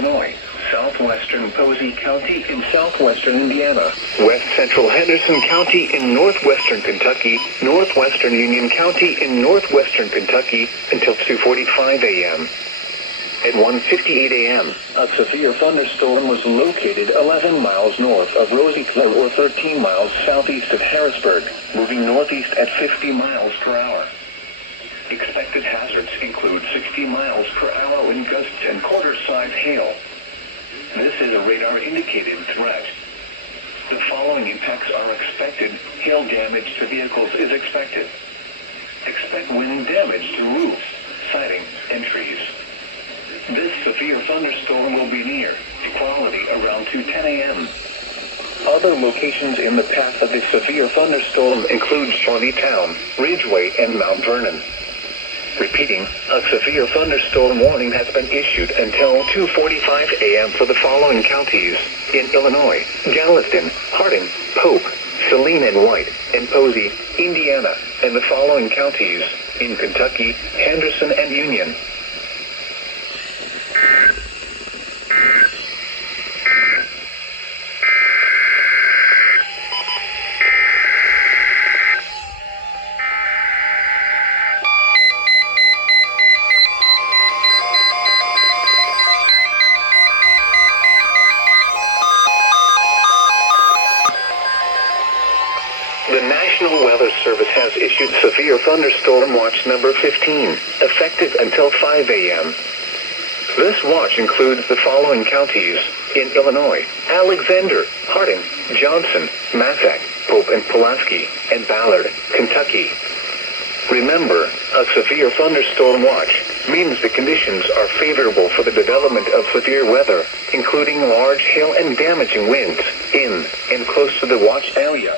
Illinois, southwestern Posey County in southwestern Indiana, west central Henderson County in northwestern Kentucky, northwestern Union County in northwestern Kentucky until 2:45 a.m. At 1:58 a.m., a severe thunderstorm was located 11 miles north of Rosicler or 13 miles southeast of Harrisburg, moving northeast at 50 miles per hour. Expected hazards include 60 miles per hour wind gusts and quarter-size hail. This is a radar-indicated threat. The following impacts are expected. Hail damage to vehicles is expected. Expect wind damage to roofs, siding, and trees. This severe thunderstorm will be near equality around 2:10 a.m. Other locations in the path of the severe thunderstorm include Shawneetown, Ridgeway, and Mount Vernon. Repeating, a severe thunderstorm warning has been issued until 2:45 a.m. for the following counties in Illinois: Galveston, Hardin, Pope, Saline and White, and Posey, Indiana, and the following counties in Kentucky: Henderson and Union. The National Weather Service has issued Severe Thunderstorm Watch number 15, effective until 5 a.m. This watch includes the following counties in Illinois: Alexander, Hardin, Johnson, Massac, Pope and Pulaski, and Ballard, Kentucky. Remember, a severe thunderstorm watch means the conditions are favorable for the development of severe weather, including large hail and damaging winds in and close to the watch area.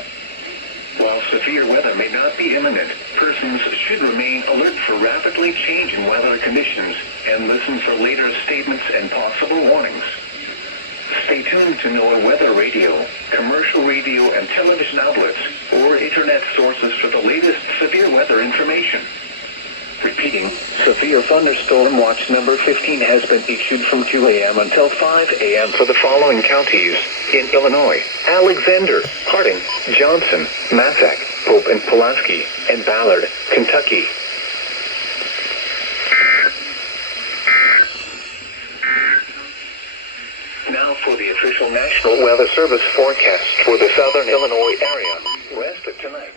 While severe weather may not be imminent, persons should remain alert for rapidly changing weather conditions and listen for later statements and possible warnings. Stay tuned to NOAA weather radio, commercial radio and television outlets, or internet sources for the latest severe weather information. Repeating, Severe Thunderstorm Watch number 15 has been issued from 2 a.m. until 5 a.m. for the following counties in Illinois: Alexander, Hardin, Johnson, Massac, Pope and Pulaski, and Ballard, Kentucky. Now for the official National Weather Service forecast for the southern Illinois area. Rest of tonight.